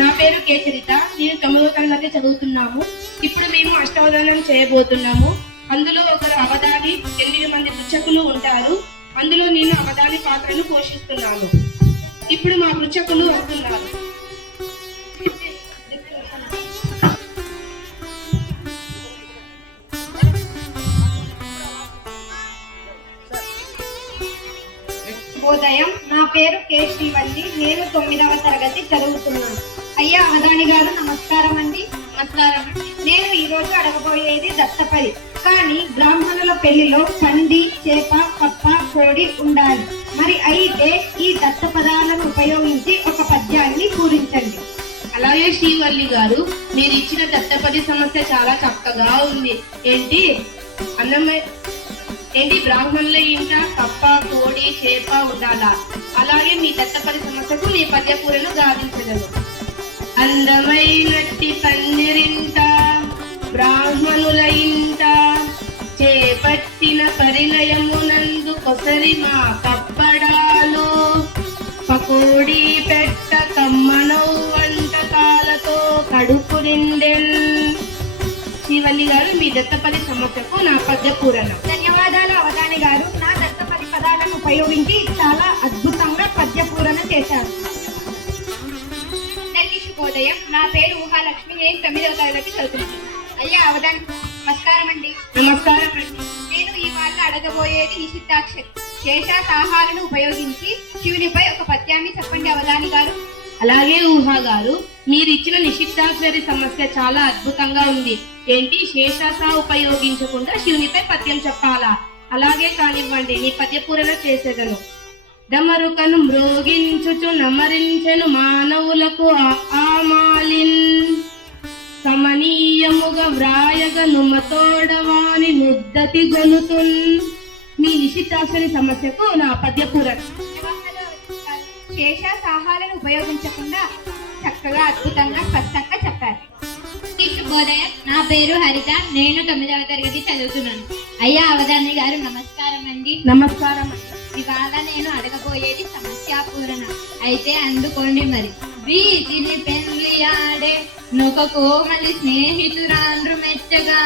నా పేరు కేచరిత. నేను 9వ తరగతి చదువుతున్నాము. ఇప్పుడు మేము అష్టావధానం చేయబోతున్నాము. అందులో ఒకరు అవధాని, 8 మంది పృచ్ఛకులు ఉంటారు. అందులో నేను అవధాని పాత్రను పోషిస్తున్నాను. ఇప్పుడు మా పృచ్ఛకులు వస్తున్నారు. ఉదయం. నా పేరు కే శ్రీవల్లి. నేను 9వ తరగతి చదువుతున్నాను. అయ్యా అవధాని గారు నమస్కారం అండి. నమస్కారం. నేను ఈ రోజు అడగబోయేది దత్తపది. కానీ బ్రాహ్మణుల పెళ్లిలో పంది, చేప, కప్ప, కోడి ఉండాలి. మరి అయితే ఈ దత్త పదాలను ఉపయోగించి ఒక పద్యాన్ని పూరించండి. అలాగే శ్రీవల్లి గారు, మీరు ఇచ్చిన దత్తపది సమస్య చాలా చక్కగా ఉంది. ఏంటి బ్రాహ్మణుల ఇంట కప్ప, కోడి, చేప ఉండాలా? అలాగే మీ దత్తపది సమస్యకు మీ పద్యపూరను గావించగలను. అందమైనట్టి పందిరింట బ్రాహ్మణుల ఇంట చేపట్టిన పరిణయమునందు కొసరి మా కప్పడాలో పకోడీ పెట్ట కమ్మనౌ వంటకాలతో కడుపు నిండెన్. శ్రీవల్లి గారు, మీ దత్తపది సమస్యకు నా పద్యపూరణ. ధన్యవాదాలు అవధాని గారు. నా దత్తపది పదాలను ఉపయోగించి చాలా అద్భుతంగా పద్యపూరణ చేశారు. శుభోదయం. నా పేరు ఊహాలక్ష్మి. నేను 9వ తరగతి చదువుతున్నాను. అయ్యా అవధాని నమస్కారం అండి. నమస్కారం అండి. నేను ఇవాళ అడగబోయేది నిషిద్ధాక్షరి. శేషాసాహాలను ఉపయోగించి శివునిపై ఒక పద్యాన్ని చెప్పండి అవధాని గారు. అలాగే ఊహా గారు, మీరు ఇచ్చిన నిషిద్ధాక్షరి సమస్య చాలా అద్భుతంగా ఉంది. శేషాస ఉపయోగించకుండా శివునిపై పద్యం చెప్పాలా? అలాగే కానివ్వండి, నీ పద్యపూరణ చేసేదను. డమరుకను మ్రోగించుచు నమరించెను మానవులకు ఆమాలిన్ సమనీయముగా వ్రాయగ నుమతోడవాని నుద్దతి గొలుతున్. మీ నిషిద్ధాక్షరి సమస్యకు నా పద్యపూరణ. శేషాసాహాలను ఉపయోగించకుండా చక్కగా అద్భుతంగా స్పష్టంగా చెప్పారు. శుభోదయం. నా పేరు హరిత. నేను 9వ తరగతి చదువుతున్నాను. అయ్యా అవధాని గారు నమస్కారం అండి. నమస్కారం. ఇవాళ నేను అడగబోయేది సమస్యాపూరణ. అయితే అందుకోండి మరి. వీటిని పెళ్లి ఆడే నొక కోమలి స్నేహితురాండ్రు మెచ్చగా.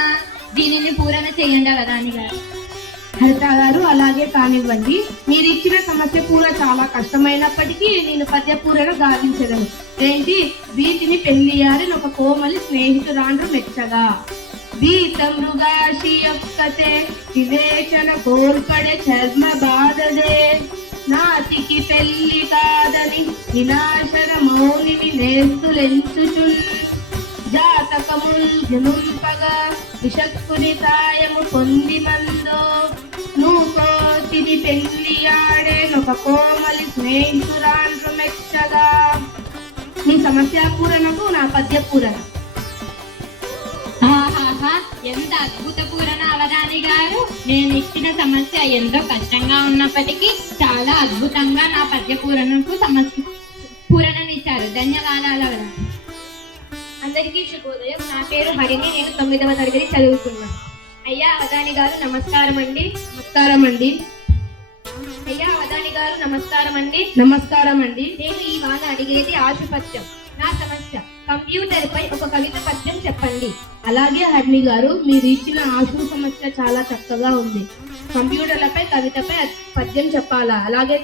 దీనిని పూరణ చేయండి అవధాని గారు. హరిత గారు, అలాగే కానివ్వండి. మీరు ఇచ్చిన సమస్య పూర చాలా కష్టమైనప్పటికీ నేను పద్యపూరణ గావించగలను. వీటిని పెళ్లియారి ఒక కోమలి స్నేహితురాండ్రు మెచ్చగా. వీత మృగాశి యొక్కతే వివేచన కోల్పడే చర్మ బాధదే. నాతికి పెళ్లి కాదని వినాశన మౌనిని నేస్తులెంచుచున్. జాతకముల్ జనుంపగా విషక్కుని సాయము పొంది మందో. నూకోతిని పెళ్లి ఆడే ఒక కోమలి స్నేహితురాండ్రు మెచ్చగా. నీ సమస్యాపూరణకు నా పద్యపూరణ. ఎంత అద్భుత పూరణ అవధాని గారు. నేను ఇచ్చిన సమస్య ఎంతో కష్టంగా ఉన్నప్పటికీ చాలా అద్భుతంగా నా పద్య పూరణకు పూరణనిచ్చారు. ధన్యవాదాలు అవధాని. అందరికీ శుభోదయం. నా పేరు హరిణి. నేను 9వ తరగతి చదువుతున్నాను. అయ్యా అవధాని గారు నమస్కారం అండి. నమస్కారం అండి. అయ్యా అవధాని గారు నమస్కారం అండి. నమస్కారం అండి. నేను ఇవాళ అడిగేది ఆశుపత్యం. నా సమస్య కంప్యూటర్ పై ఒక కవిత పద్యం చెప్పండి. అలాగే హరిణి గారు, మీరు ఇచ్చిన ఆశు సమస్య చాలా చక్కగా ఉంది. కంప్యూటర్లపై కవితపై పద్యం చెప్పాలా? అలాగే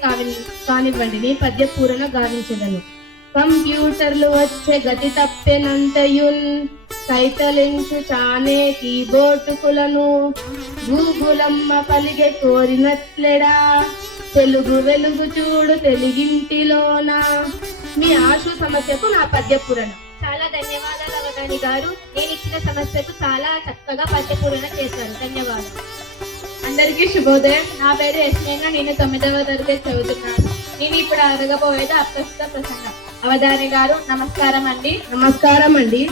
కానివ్వండి, నీ పద్య పూరణ గావించగలను. కంప్యూటర్లు వచ్చే గతి తప్పెనంతయున్ కైతలించు చానే కీబోర్డుకులను. గూగులమ్మ పలిగే కోరినట్లెడా తెలుగు వెలుగు చూడు తెలుగింటిలోన. మీ ఆశు సమస్యకు నా పద్యపూరణ. చాలా ధన్యవాదాలు అవధాని గారు. నేను ఇచ్చిన సమస్యకు చాలా చక్కగా పద్యపూరణ చేశారు. ధన్యవాదాలు. అందరికీ శుభోదయం. నా పేరు యశ్నేన. నేను 9వ తరగతి చదువుతున్నాను. నేను ఇప్పుడు అడగబోయేది అప్రస్తుత ప్రసంగం. అవధాని గారు నమస్కారం అండి. నమస్కారం అండి.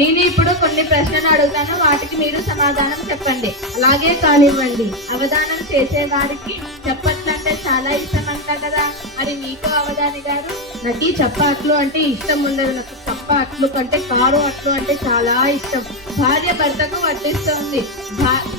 నేను ఇప్పుడు కొన్ని ప్రశ్నలు అడుగుతాను, వాటికి మీరు సమాధానం చెప్పండి. అలాగే కానివ్వండి. అవధానం చేసే వారికి చెప్పట్లంటే చాలా ఇష్టం అంట కదా, మరి మీకు అవధాని గారు? నాకు చెప్ప అట్లు అంటే ఇష్టం ఉండదు. నాకు తప్ప అట్లు కంటే కారు అట్లు అంటే చాలా ఇష్టం. భార్య భర్తకు వడ్డిస్తోంది.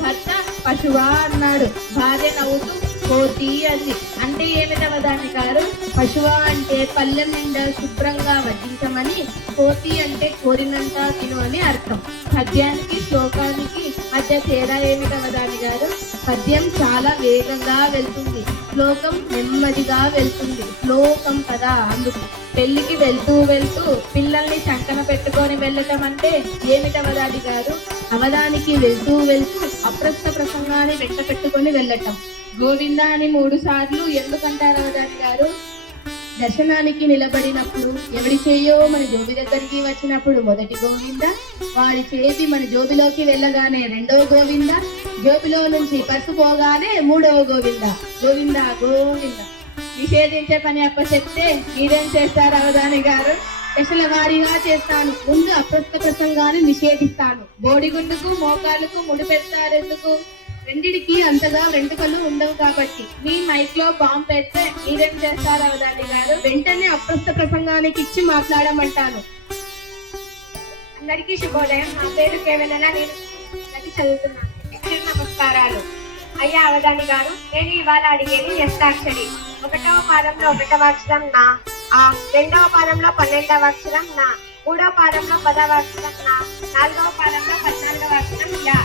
భర్త పశువా అన్నాడు. భార్య నవ్వుతూ కోతి అంది. అంటే ఏమిటి అవధాని గారు? పశువ అంటే పల్లెం నిండా శుభ్రంగా వడ్డించమని, కోతి అంటే కోరినంత తిను అని అర్థం. పద్యానికి శ్లోకానికి మధ్య తేడా ఏమిటి అవధాని గారు? పద్యం చాలా వేగంగా వెళ్తుంది, శ్లోకం నెమ్మదిగా వెళ్తుంది. శ్లోకం కదా అందుకు. పెళ్లికి వెళ్తూ వెళ్తూ పిల్లల్ని చంకన పెట్టుకొని వెళ్ళటం అంటే ఏమిటి అవధాని గారు? అవధానికి వెళ్తూ వెళ్తూ అప్రస్త ప్రసంగాన్ని వెంట పెట్టుకొని వెళ్ళటం. గోవింద అని 3 సార్లు ఎందుకంటారు అవధాని గారు? దర్శనానికి నిలబడినప్పుడు ఎవడి చేయో మన జోబి దగ్గరికి వచ్చినప్పుడు మొదటి గోవింద, వాడి చేతి మన జోబిలోకి వెళ్ళగానే 2వ గోవింద, జోబిలో నుంచి పర్సు పోగానే 3వ గోవింద. గోవింద గోవింద. నిషేధించే పని అప్పచెప్తే మీరేం చేస్తారు అవధాని గారు? దశల వారీగా చేస్తాను. ముందు అప్రస్త ప్రసంగాన్ని నిషేధిస్తాను. బోడిగుండుకు మోకాళ్ళకు ముడి పెడతారెందుకు? రెండిటికి అంతగా వెంట్రుకలు ఉండవు కాబట్టి. మీ మైక్ లో బాంబు పెడితే మీరేం చేస్తారు అవధాని గారు? వెంటనే అప్రస్త ప్రసంగానికి ఇచ్చి మాట్లాడమంటాను. అందరికీ శుభోదయం. నా పేరు కేవలన, నేను గది చదువుతున్నాను. నమస్కారాలు. అయ్యా అవధాని గారు, నేను ఇవాళ అడిగేది వ్యస్తాక్షరి. 1వ పాదంలో 1వ అక్షరం నా, 2వ పాదంలో 12వ అక్షరం నా, 3వ పాదంలో 10వ అక్షరం నా, 4వ పాదంలో 14వ అక్షరం యా.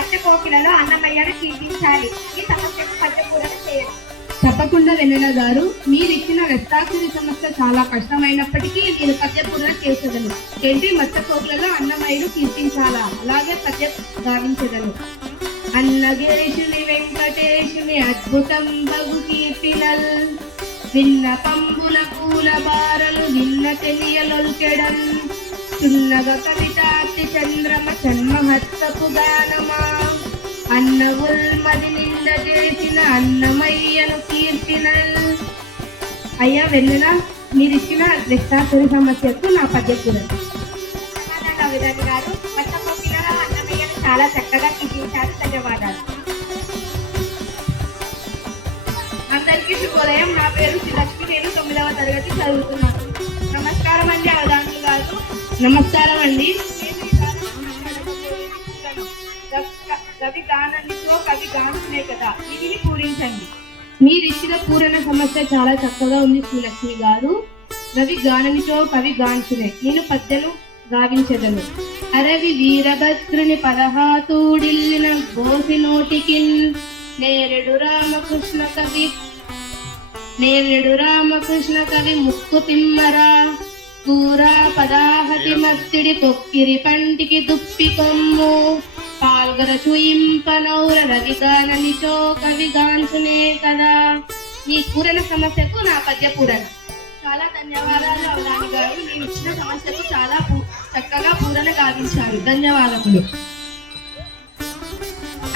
అష్టకోకిలలో అన్నమయ్యను కీర్తించాలి. ఈ సమస్యకు పద్యపూరణ చేయాలి. తప్పకుండా వెన్నెల గారు, మీరిచ్చిన వ్యస్తాక్షరి సమస్య చాలా కష్టమైనప్పటికీ నేను పద్యపూరణ చేసేదను. ఏంటి మత్స్యకోకులలో అన్నమయ్యను కీర్తించాలా? అలాగే పద్యం గావించదను. అన్నగేశుని వెంకటేశుని అద్భుతం బగు కీర్తినల్, విన్న పంబుల పూల బారలు విన్న తెలియలొల్కెడన్, చున్నగ కవితాతి చంద్రమ చన్మహత్తపు గానమా, అన్న ఉల్మది నింద చేసిన అన్నమయ్యను కీర్తినల్. అయ్యా వెన్నెల, మీరిచ్చిన వ్యస్తాక్షరి సమస్యకు నా పద్యపూరణ. అవధాని గారు, పట్టకోకిలలో అన్నమయ్యను చాలా చక్కగా కీర్తించారు. ధన్యవాదాలు. అందరికీ శుభోదయం. నా పేరు శ్రీలక్ష్మి, నేను 9వ తరగతి చదువుతున్నాను. నమస్కారం అండి అవధానులు గారు. నమస్కారం అండి. రవి గాననితో కవి గాంచునే కదా, దీనిని పూరించండి. మీరిచ్చిన పూరణ సమస్య చాలా చక్కగా ఉంది శ్రీలక్ష్మి గారు. రవి గాననితో కవి గాంచునే, నేను పద్యను గావించెదను. అరవి వీరభద్రుని పదహాతూడిల్లిన గోసి నోటికిన్, నేరెడు రామకృష్ణ కవి ముక్కు తిమ్మరా, పూరా పదాహతి మత్తిడి పొక్కిరి పంటికి దుప్పి కొమ్ము, పాల్గర చూయింపనౌర రవి గాననితో కవి గాంచునే కదా. ఈ పూరణ సమస్యకు నా పద్య పూరణ. చాలా ధన్యవాదాలు అవధాని గారు, నేను ఇచ్చిన సమస్యకు చాలా చక్కగా పూరణ గావించారు. ధన్యవాదములు.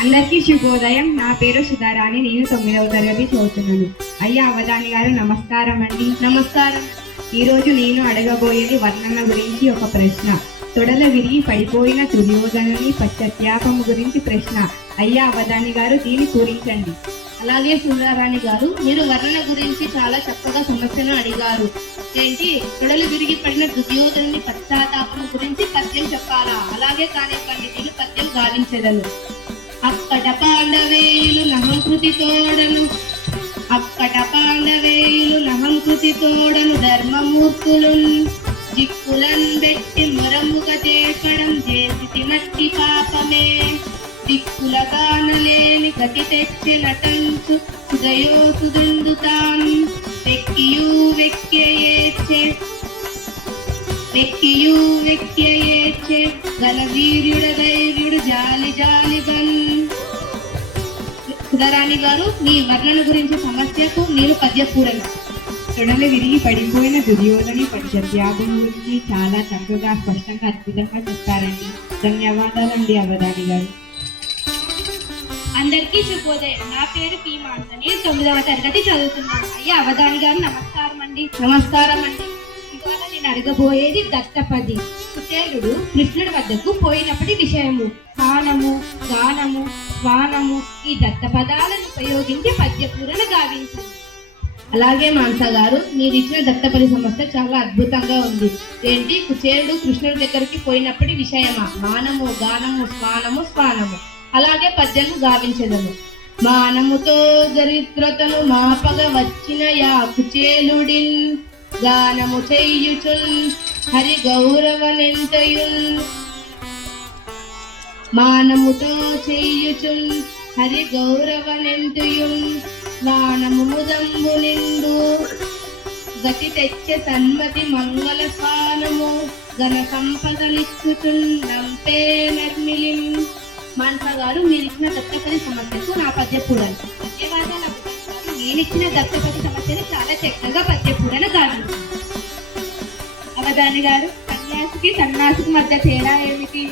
అందరికీ శుభోదయం. నా పేరు సుధారాణి, నేను 9వ తరగతి చదువుతున్నాను. అయ్యా అవధాని గారు, నమస్కారం అండి. నమస్కారం. ఈరోజు నేను అడగబోయేది వర్ణన గురించి ఒక ప్రశ్న. తొడల విరిగి పడిపోయిన దుర్యోధనుని పశ్చాత్తాపము గురించి ప్రశ్న. అయ్యా అవధాని గారు, దీన్ని పూరించండి. అలాగే సుధారాణి గారు, మీరు వర్ణన గురించి చాలా చక్కగా సమస్యను అడిగారు. ఏంటి, తొడలు విరిగి పడిన దుర్యోధనుని పశ్చాత్తాపం గురించి పద్యం చెప్పాలా? అలాగే కానివ్వండి, నేను పద్యం గావించెదను. అక్కట పాండవేయులు నహంకృతి తోడను ధర్మమూర్తులున్, దిక్కులన్ బెట్టి మొరముగ చేపడం చేసి మట్టి పాపమే, దిక్కుల గానలేని గతి తెచ్చి నటంచు సుదయో సుదుందుతాన్, వెక్కియూ వెక్కియేచ్చే గల వీర్యుడ ధైర్యుడు జాలిగన్. సుధారాణి గారు, మీ వర్ణన గురించి సమస్యకు నేను పద్యపూరణ. తొడలు విరిగి పడిపోయిన దుర్యోధని పశ్చాత్తాపం గురించి చాలా చక్కగా స్పష్టంగా అద్భుతంగా చెప్పారండి. ధన్యవాదాలండి అవధాని గారు. అందరికీ శుభోదయం. నా పేరు పి మానస, నేను 9వ తరగతి చదువుతున్నాను. అయ్యా అవధాని గారు, నమస్కారం అండి. నమస్కారం అండి. ఇవాళ నేను అడగబోయేది దత్తపది. కుచేలుడు కృష్ణుడి వద్దకు పోయినప్పటి విషయము. గానము, గానము, స్వానము ఈ దత్త పదాలను ఉపయోగించి పద్యపూరణ గావించింది. అలాగే మానస గారు, మీరు ఇచ్చిన దత్తపరి సమస్య చాలా అద్భుతంగా ఉంది. ఏంటి, కుచేలుడు కృష్ణుడి దగ్గరికి పోయినప్పటి విషయమా? గానము, గానము, స్వానము, స్వానము. అలాగే పద్యాన్ని గావించదము. మానముతో దరిద్రతను మాపగ వచ్చిన యాకుచేలుడిన్ గానము చెయ్యుచున్ హరి గౌరవనెంతయున్ మానముతో చెయ్యుచున్ హరి గౌరవనెంతయున్ స్నానము ముదంబు నిండు గతి తెచ్చే సన్మతి మంగళ స్నానము ఘన సంపదలిచ్చుచున్ నంపే నర్మిలిం. మానస గారు మీరు ఇచ్చిన దత్తపది సమస్యకు నా పద్య పూరణ. ధన్యవాదాలు అభిలాష్ గారు. నేనిచ్చిన దత్తపది సమస్యను చాలా చక్కగా పద్య పూరణ కాదు. అవధాని గారు, సన్యాసికి సన్యాసికి మధ్య తేడా ఏమిటి?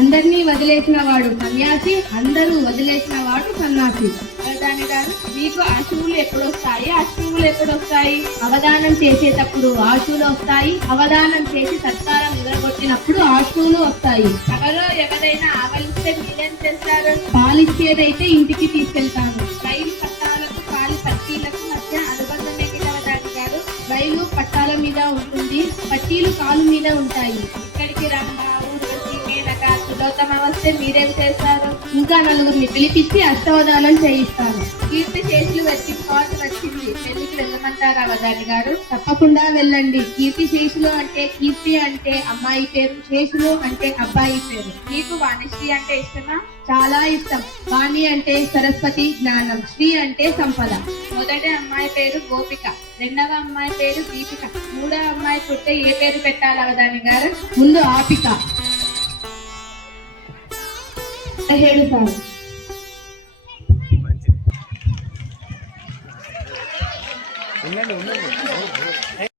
అందరినీ వదిలేసిన వాడు సన్యాసి, అందరూ వదిలేసిన వాడు సన్యాసి. అవధాని గారు, మీకు అశువులు ఎప్పుడు వస్తాయి, అశువులు ఎప్పుడు వస్తాయి? అవధానం చేసేటప్పుడు ఆశువులు వస్తాయి, అవధానం చేసి సత్కారం ఎగరగొట్టినప్పుడు ఆశువులు వస్తాయి. సభలో ఎవరైనా ఆవలిస్తే మీరేం చేస్తారు? పాలిచ్చేదైతే ఇంటికి తీసుకెళ్తాను. రైలు పట్టాలకు కాలి పట్టీలకు మధ్య అనుబంధం ఏమిటి అవధాని గారు? రైలు పట్టాల మీద ఉంటుంది, పట్టీలు కాలు మీద ఉంటాయి. ఇక్కడికి రంభ, ఊర్వశి, మేనక, తిలోత్తమ వస్తే మీరేం చేస్తారు? ఇంకా నలుగురిని పిలిపించి అష్టవధానం చేయిస్తాను. కీర్తి శేషులు వచ్చింది, పెళ్లికి వెళ్ళమంటారా అవధాని గారు? తప్పకుండా వెళ్ళండి. కీర్తి శేషులు అంటే కీర్తి అంటే అమ్మాయి పేరు, శేషులు అంటే అబ్బాయి పేరు. మీకు వాణిశ్రీ అంటే ఇష్టమా? చాలా ఇష్టం. వాణి అంటే సరస్వతి, జ్ఞానం. శ్రీ అంటే సంపద. మొదటి అమ్మాయి పేరు గోపిక, రెండవ అమ్మాయి పేరు దీపిక, మూడవ అమ్మాయి పుట్టే ఏ పేరు పెట్టాలి అవధాని గారు? ముందు ఆపిక. 17 సార్లు. ఉండండి